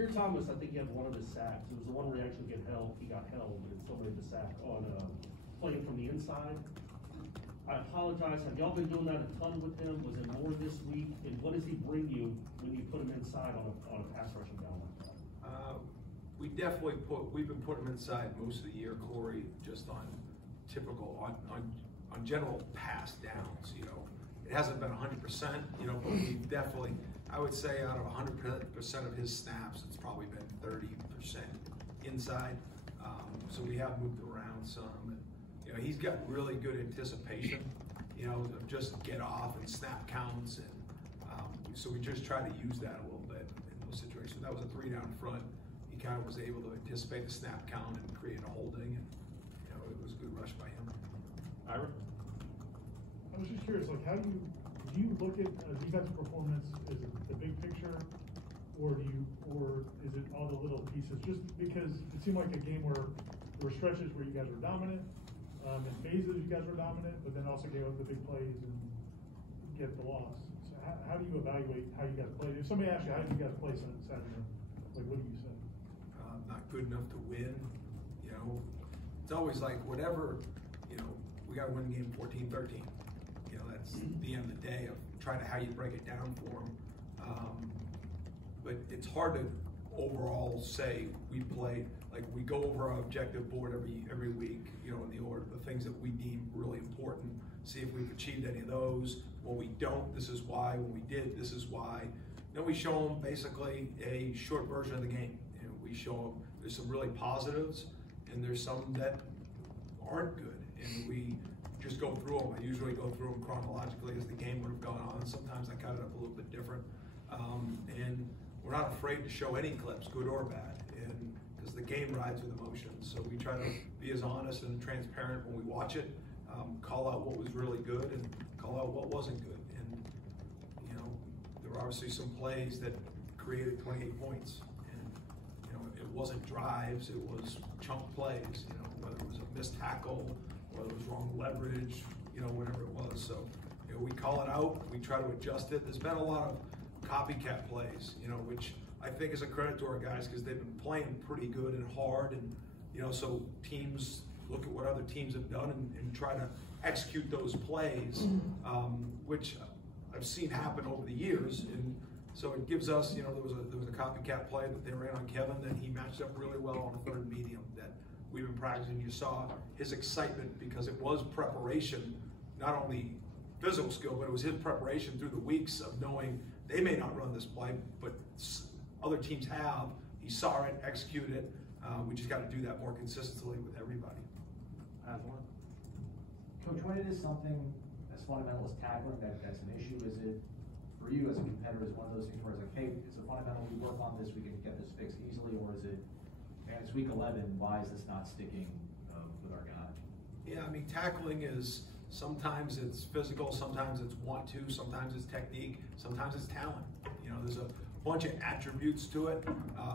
Keir Thomas, I think he had one of his sacks. It was the one where he actually he got held, but it still made the sack on playing from the inside. I apologize. Have y'all been doing that a ton with him? Was it more this week? And what does he bring you when you put him inside on a pass rushing down like that? We've been putting him inside most of the year, Corey, just on typical, on general pass downs, you know. It hasn't been 100%, you know, but we've definitely, I would say out of 100% of his snaps, it's probably been 30% inside. So we have moved around some. And, you know, he's got really good anticipation, you know, of just get off and snap counts. And so we just try to use that a little bit in those situations. That was a 3 down front. He kind of was able to anticipate the snap count and create a holding. And, you know, it was a good rush by him. Ira? I was just curious, like, how do you look at defensive performance as the big picture, or is it all the little pieces? Just because it seemed like a game where there were stretches where you guys were dominant, in phases you guys were dominant, but then also gave up the big plays and get the loss. So how do you evaluate how you guys played? If somebody asks you how did you guys play Saturday, like what do you say? Not good enough to win. You know, it's always like whatever. You know, we got to win the game 14-13. You know, that's the end of the day of trying to how you break it down for them. But it's hard to overall say we played, like we go over our objective board every week, you know, in the order, the things that we deem really important, see if we've achieved any of those. When we don't, this is why. When we did, this is why. Then we show them basically a short version of the game. You know, we show them there's some really positives and there's some that aren't good. And we just go through them. I usually go through them chronologically as the game would have gone on. Sometimes I cut it up a little bit different. And we're not afraid to show any clips, good or bad, and because the game rides with emotions. So we try to be as honest and transparent when we watch it, call out what was really good and call out what wasn't good. And, you know, there were obviously some plays that created 28 points. And, you know, it wasn't drives, it was chunk plays, you know, whether it was a missed tackle, whether it was wrong leverage, you know, whatever it was. So, you know, we call it out, we try to adjust it. There's been a lot of copycat plays, you know, which I think is a credit to our guys because they've been playing pretty good and hard, and you know, so teams look at what other teams have done and try to execute those plays, which I've seen happen over the years, and so it gives us, you know, there was a copycat play that they ran on Kevin that he matched up really well on a third medium that we've been practicing. You saw his excitement because it was preparation, not only physical skill, but it was his preparation through the weeks of knowing they may not run this play, but other teams have. He saw it, executed it. We just got to do that more consistently with everybody. Aslan? Coach, when it is something as fundamental as tackling that's an issue, is it for you as a competitor? Is one of those things where it's like, hey, it's a fundamental. We work on this. We can get this fixed easily, or is it, man, it's week 11. Why is this not sticking with our guy? Yeah, I mean, tackling is. Sometimes it's physical, sometimes it's want to, sometimes it's technique, sometimes it's talent. You know, there's a bunch of attributes to it.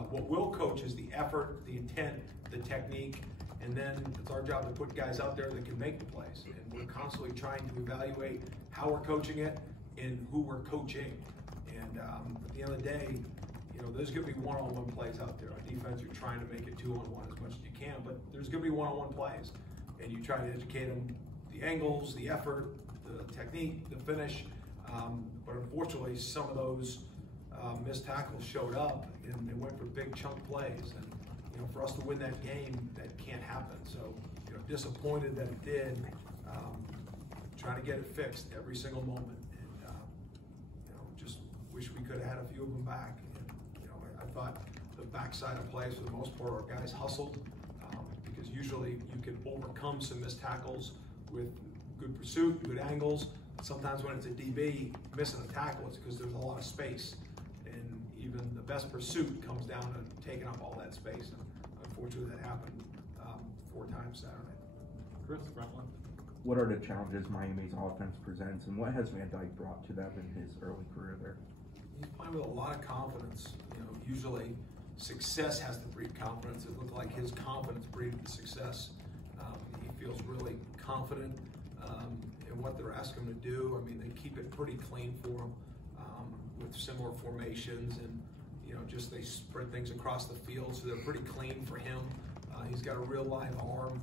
What we'll coach is the effort, the intent, the technique, and then it's our job to put guys out there that can make the plays. And we're constantly trying to evaluate how we're coaching it and who we're coaching. And at the end of the day, you know, there's going to be one-on-one plays out there. On defense, you're trying to make it 2-on-1 as much as you can, but there's going to be one-on-one plays. And you try to educate them the angles, the effort, the technique, the finish, but unfortunately some of those missed tackles showed up and they went for big chunk plays, and you know, for us to win that game, that can't happen. So, you know, disappointed that it did, trying to get it fixed every single moment, and you know, just wish we could have had a few of them back. And, you know, I thought the backside of plays for the most part, our guys hustled, because usually you can overcome some missed tackles with good pursuit, good angles. Sometimes when it's a DB missing a tackle, it's because there's a lot of space. And even the best pursuit comes down to taking up all that space. And unfortunately that happened 4 times Saturday. Chris, Frontline? What are the challenges Miami's offense presents, and what has Van Dyke brought to them in his early career there? He's playing with a lot of confidence. You know, usually success has to breed confidence. It looked like his confidence breeded the success. He feels really confident in what they're asking him to do. I mean, they keep it pretty clean for him with similar formations, and you just they spread things across the field, so they're pretty clean for him. He's got a real live arm.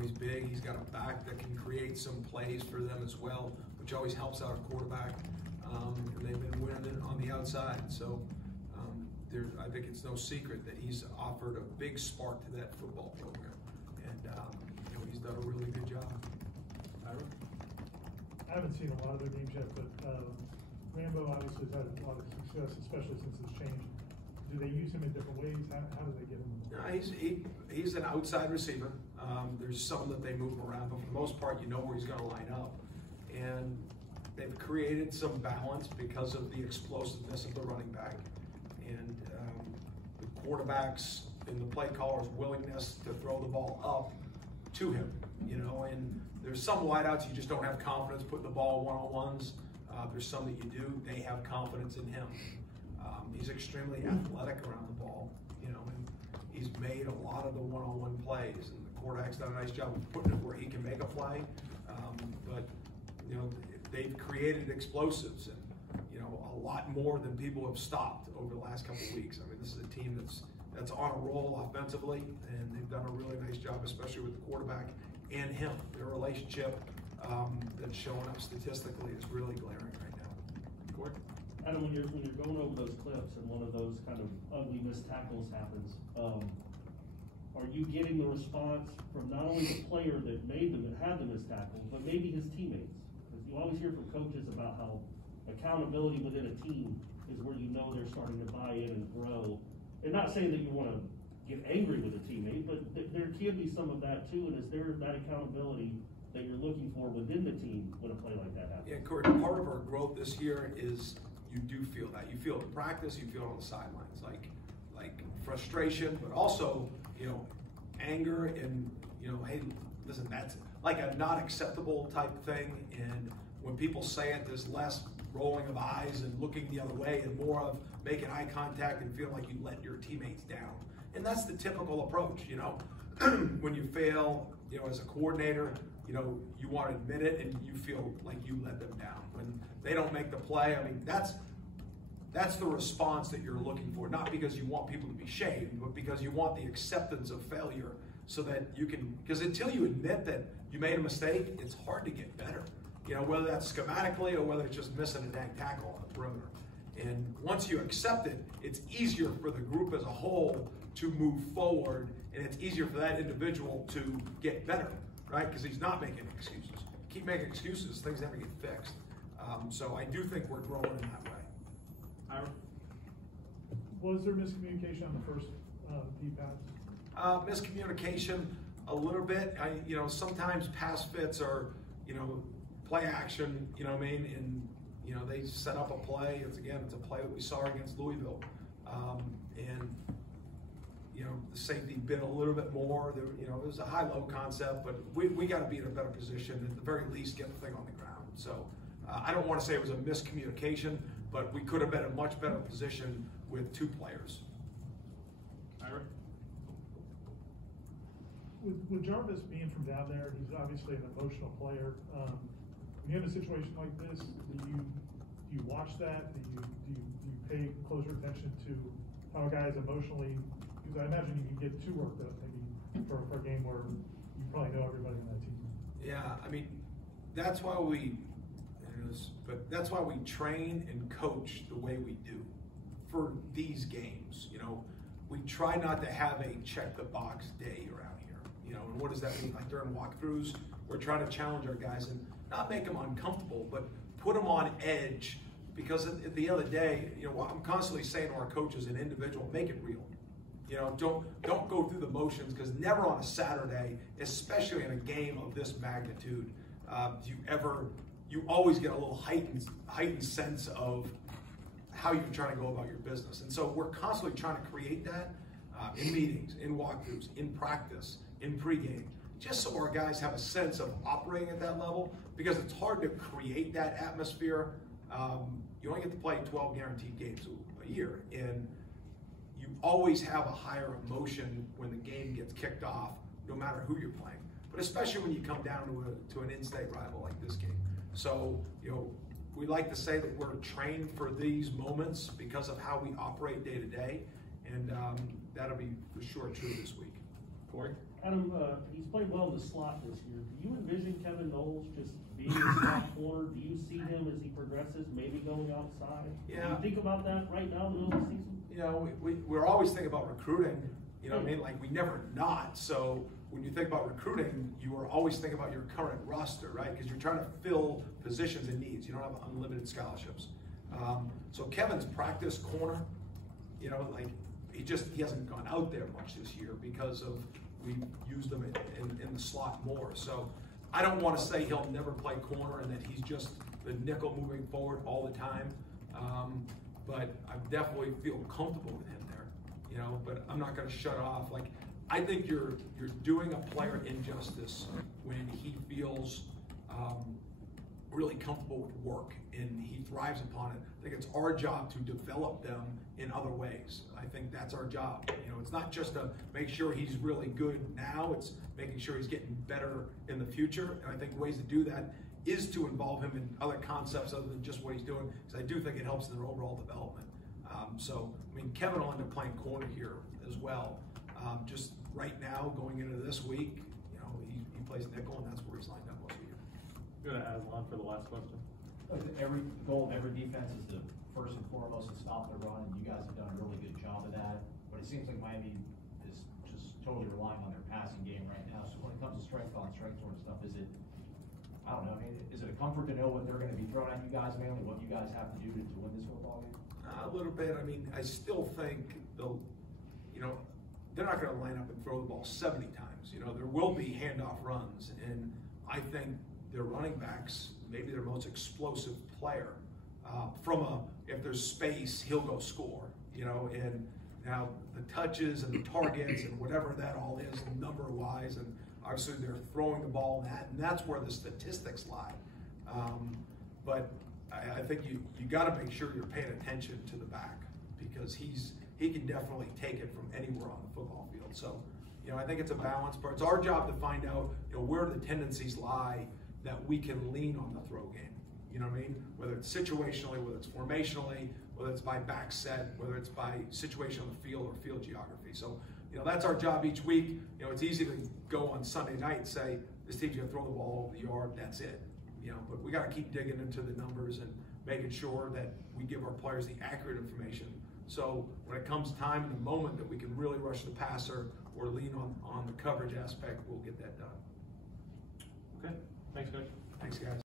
He's big. He's got a back that can create some plays for them as well, which always helps out a quarterback. And they've been winning on the outside. So I think it's no secret that he's offered a big spark to that football program. And he's done a really good job. I haven't seen a lot of their games yet, but Rambo obviously has had a lot of success, especially since it's changed. Do they use him in different ways? How do they get him? He's an outside receiver. There's some that they move around, but for the most part, you know where he's going to line up. And they've created some balance because of the explosiveness of the running back. And the quarterback's and the play caller's willingness to throw the ball up to him, and there's some wideouts you just don't have confidence putting the ball one-on-ones. There's some that you do. They have confidence in him. He's extremely athletic around the ball, and he's made a lot of the one-on-one plays, and the quarterback's done a nice job of putting it where he can make a play. But they've created explosives, and a lot more than people have stopped over the last couple of weeks. I mean, this is a team that's on a roll offensively, and they've done a really nice job, especially with the quarterback and him. Their relationship that's showing up statistically is really glaring right now. Gordon? Adam, when you're going over those clips and one of those kind of ugly missed tackles happens, are you getting the response from not only the player that had the missed tackle, but maybe his teammates? Because you always hear from coaches about how accountability within a team is where they're starting to buy in and grow. And not saying that you want to get angry with a teammate, but there can be some of that too. And is there that accountability that you're looking for within the team when a play like that happens? Yeah, Corey, part of our growth this year is you do feel that. You feel it in practice, you feel it on the sidelines, like frustration, but also, anger and, hey, listen, that's like a not acceptable type thing. And when people say it, there's less rolling of eyes and looking the other way and more of making eye contact and feeling like you let your teammates down. And that's the typical approach, when you fail, as a coordinator, you want to admit it and you feel like you let them down. When they don't make the play, I mean, that's the response that you're looking for, not because you want people to be shamed, but because you want the acceptance of failure so that you can, because until you admit that you made a mistake, it's hard to get better. Whether that's schematically or whether it's just missing a dang tackle on the perimeter. And once you accept it, it's easier for the group as a whole to move forward, and it's easier for that individual to get better, right? Because he's not making excuses. Keep making excuses, things never get fixed. So I do think we're growing in that way. Ira? Was there miscommunication on the first deep pass? Miscommunication a little bit. Sometimes pass fits are, play action, and, they set up a play. It's a play that we saw against Louisville. And, the safety bit a little bit more. There was a high-low concept, but we got to be in a better position, at the very least get the thing on the ground. So I don't want to say it was a miscommunication, but we could have been in a much better position with two players. Ira? With Jarvis being from down there, he's obviously an emotional player. When you have a situation like this, do you watch that? Do you pay closer attention to how a guy is emotionally? Because I imagine you can get too worked up maybe for a game where you probably know everybody on that team. Yeah, I mean, that's why we train and coach the way we do for these games. We try not to have a check the box day around here. And what does that mean? Like during walkthroughs, we're trying to challenge our guys and not make them uncomfortable, but put them on edge. Because at the end of the day, I'm constantly saying to our coaches and individual, make it real. Don't go through the motions, because never on a Saturday, especially in a game of this magnitude, you always get a little heightened sense of how you're trying to go about your business. And so we're constantly trying to create that in meetings, in walkthroughs, in practice, in pregame, just so our guys have a sense of operating at that level, because it's hard to create that atmosphere. You only get to play 12 guaranteed games a year, and you always have a higher emotion when the game gets kicked off, no matter who you're playing, but especially when you come down to an in-state rival like this game. So, we like to say that we're trained for these moments because of how we operate day to day, and that'll be for sure true this week. Corey? Adam, he's played well in the slot this year. Do you envision Kevin Knowles just being a slot corner? Do you see him as he progresses, maybe going outside? Yeah. Do you think about that right now in the middle of the season? You know, we're always thinking about recruiting, you know what I mean? Like, we never not. So when you think about recruiting, you are always thinking about your current roster, right? Because you're trying to fill positions and needs. You don't have unlimited scholarships. So Kevin's practice corner, you know, like, he hasn't gone out there much this year because of we used him in the slot more. So I don't want to say he'll never play corner and that he's just the nickel moving forward all the time. But I definitely feel comfortable with him there, you know, but I'm not going to shut off. Like, I think you're doing a player injustice when he feels really comfortable with work and he thrives upon it. I think it's our job to develop them in other ways. I think that's our job. You know, it's not just to make sure he's really good now, it's making sure he's getting better in the future. And I think ways to do that is to involve him in other concepts other than just what he's doing, because I do think it helps in their overall development. So, I mean, Kevin will end up playing corner here as well. Just right now, going into this week, you know, he plays nickel, and that's where he's lined up most of the year. Go to Aslan for the last question. Look, every goal of every defense is to first and foremost to stop the run, and you guys have done a really good job of that. But it seems like Miami is just totally relying on their passing game right now. So when it comes to strength on strength sort of stuff, is it, I don't know, I mean, is it a comfort to know what they're going to be throwing at you guys, mainly what you guys have to do to win this football game? A little bit. I mean, I still think they'll, you know, they're not going to line up and throw the ball 70 times. You know, there will be handoff runs, and I think their running backs, maybe their most explosive player. If there's space, he'll go score. You know, and now the touches and the targets and whatever that all is, number-wise, and obviously they're throwing the ball in that, and that's where the statistics lie. But I think you got to make sure you're paying attention to the back, because he can definitely take it from anywhere on the football field. So, you know, I think it's a balance, but it's our job to find out, you know, where the tendencies lie that we can lean on the throw game. You know what I mean? Whether it's situationally, whether it's formationally, whether it's by back set, whether it's by situation on the field or field geography. So, you know, that's our job each week. You know, it's easy to go on Sunday night and say, this team's going to throw the ball over the yard, that's it. You know, but we got to keep digging into the numbers and making sure that we give our players the accurate information. So when it comes time in the moment that we can really rush the passer or lean on the coverage aspect, we'll get that done. Okay, thanks guys. Thanks, guys.